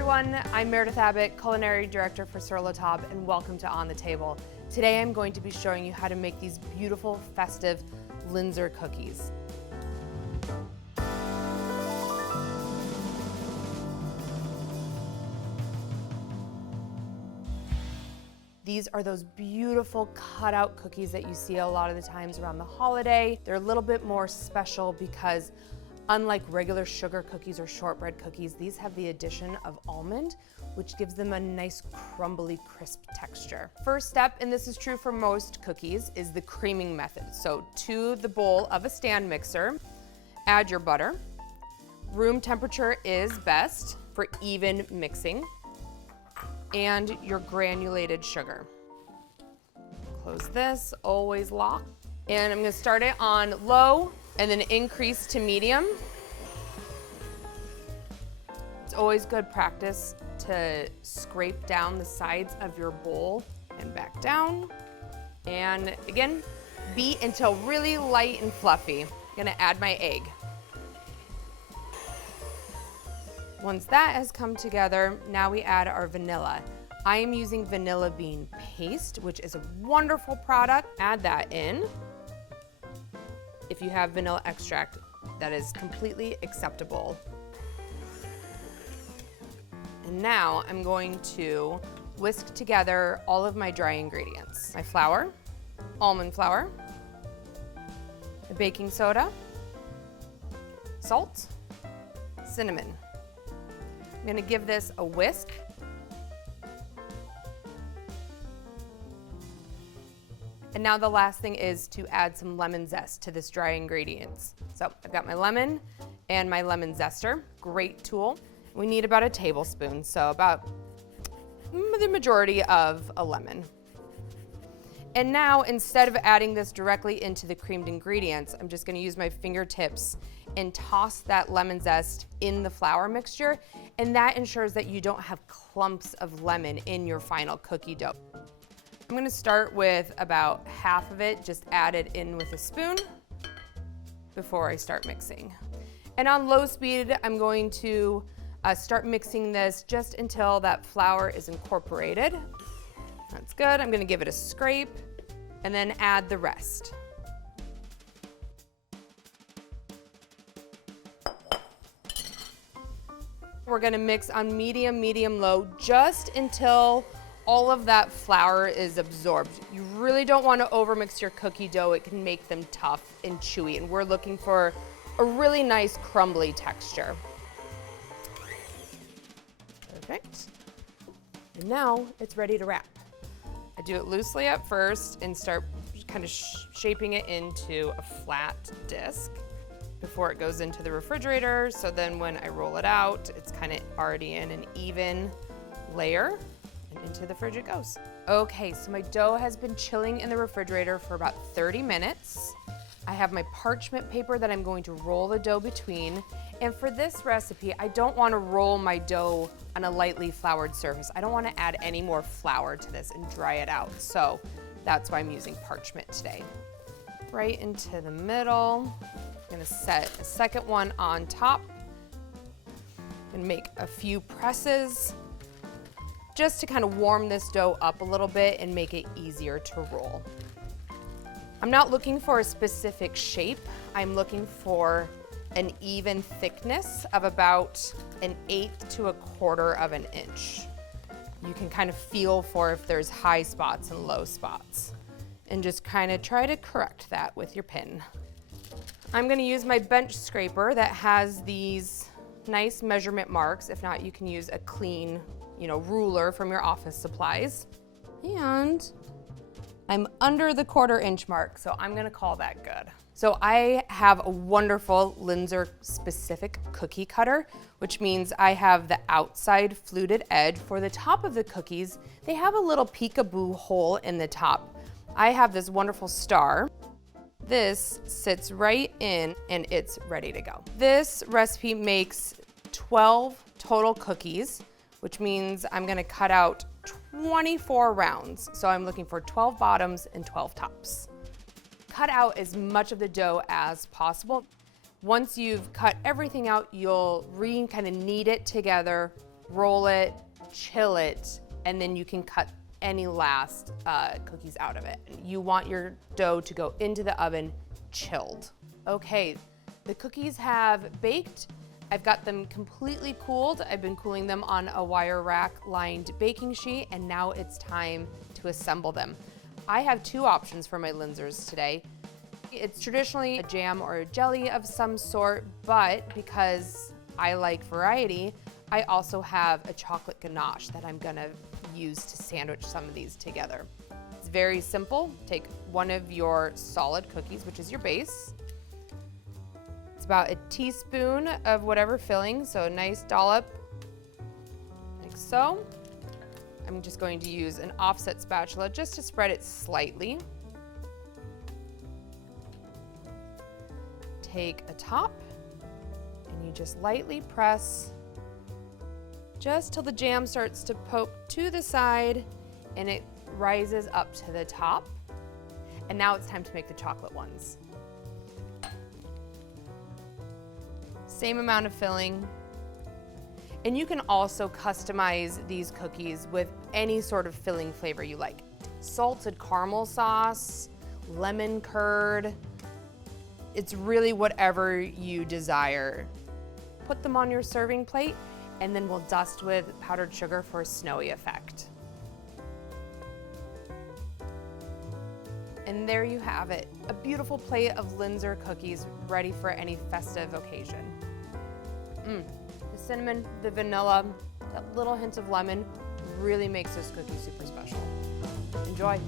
everyone, I'm Meredith Abbott, Culinary Director for Sur La Table, and welcome to On the Table. Today I'm going to be showing you how to make these beautiful, festive Linzer cookies. These are those beautiful cutout cookies that you see a lot of the times around the holiday. They're a little bit more special because unlike regular sugar cookies or shortbread cookies, these have the addition of almond, which gives them a nice crumbly, crisp texture. First step, and this is true for most cookies, is the creaming method. So to the bowl of a stand mixer, add your butter. Room temperature is best for even mixing, and your granulated sugar. Close this, always lock. And I'm gonna start it on low and then increase to medium. It's always good practice to scrape down the sides of your bowl and back down. And again, beat until really light and fluffy. I'm gonna add my egg. Once that has come together, now we add our vanilla. I am using vanilla bean paste, which is a wonderful product. Add that in. If you have vanilla extract, that is completely acceptable. And now I'm going to whisk together all of my dry ingredients. My flour, almond flour, the baking soda, salt, cinnamon. I'm gonna give this a whisk. And now the last thing is to add some lemon zest to this dry ingredients. So I've got my lemon and my lemon zester, great tool. We need about a tablespoon, so about the majority of a lemon. And now instead of adding this directly into the creamed ingredients, I'm just gonna use my fingertips and toss that lemon zest in the flour mixture, and that ensures that you don't have clumps of lemon in your final cookie dough. I'm gonna start with about half of it, just add it in with a spoon before I start mixing. And on low speed, I'm going to start mixing this just until that flour is incorporated. That's good. I'm gonna give it a scrape and then add the rest. We're gonna mix on medium, medium-low, just until all of that flour is absorbed. You really don't want to overmix your cookie dough. It can make them tough and chewy, and we're looking for a really nice crumbly texture. Perfect. And now it's ready to wrap. I do it loosely at first and start kind of shaping it into a flat disc before it goes into the refrigerator. So then when I roll it out, it's kind of already in an even layer. And into the fridge it goes. Okay, so my dough has been chilling in the refrigerator for about 30 minutes. I have my parchment paper that I'm going to roll the dough between. And for this recipe, I don't want to roll my dough on a lightly floured surface. I don't want to add any more flour to this and dry it out. So that's why I'm using parchment today. Right into the middle. I'm gonna set a second one on top. I'm gonna make a few presses just to kind of warm this dough up a little bit and make it easier to roll. I'm not looking for a specific shape. I'm looking for an even thickness of about 1/8 to 1/4 of an inch. You can kind of feel for if there's high spots and low spots, and just kind of try to correct that with your pin. I'm gonna use my bench scraper that has these nice measurement marks. If not, you can use a clean ruler from your office supplies. And I'm under the 1/4 inch mark, so I'm gonna call that good. So I have a wonderful Linzer specific cookie cutter, which means I have the outside fluted edge. For the top of the cookies, they have a little peekaboo hole in the top. I have this wonderful star. This sits right in and it's ready to go. This recipe makes 12 total cookies, which means I'm gonna cut out 24 rounds. So I'm looking for 12 bottoms and 12 tops. Cut out as much of the dough as possible. Once you've cut everything out, you'll kind of knead it together roll it, chill it, and then you can cut any last cookies out of it. You want your dough to go into the oven chilled. Okay, the cookies have baked. I've got them completely cooled. I've been cooling them on a wire rack lined baking sheet, and now it's time to assemble them. I have two options for my Linzers today. It's traditionally a jam or a jelly of some sort, but because I like variety, I also have a chocolate ganache that I'm gonna use to sandwich some of these together. It's very simple. Take one of your solid cookies, which is your base. It's about a teaspoon of whatever filling, so a nice dollop, like so. I'm just going to use an offset spatula just to spread it slightly. Take a top and you just lightly press just till the jam starts to poke to the side and it rises up to the top. And now it's time to make the chocolate ones. Same amount of filling. And you can also customize these cookies with any sort of filling flavor you like. Salted caramel sauce, lemon curd. It's really whatever you desire. Put them on your serving plate and then we'll dust with powdered sugar for a snowy effect. And there you have it, a beautiful plate of Linzer cookies ready for any festive occasion. The cinnamon, the vanilla, that little hint of lemon really makes this cookie super special. Enjoy.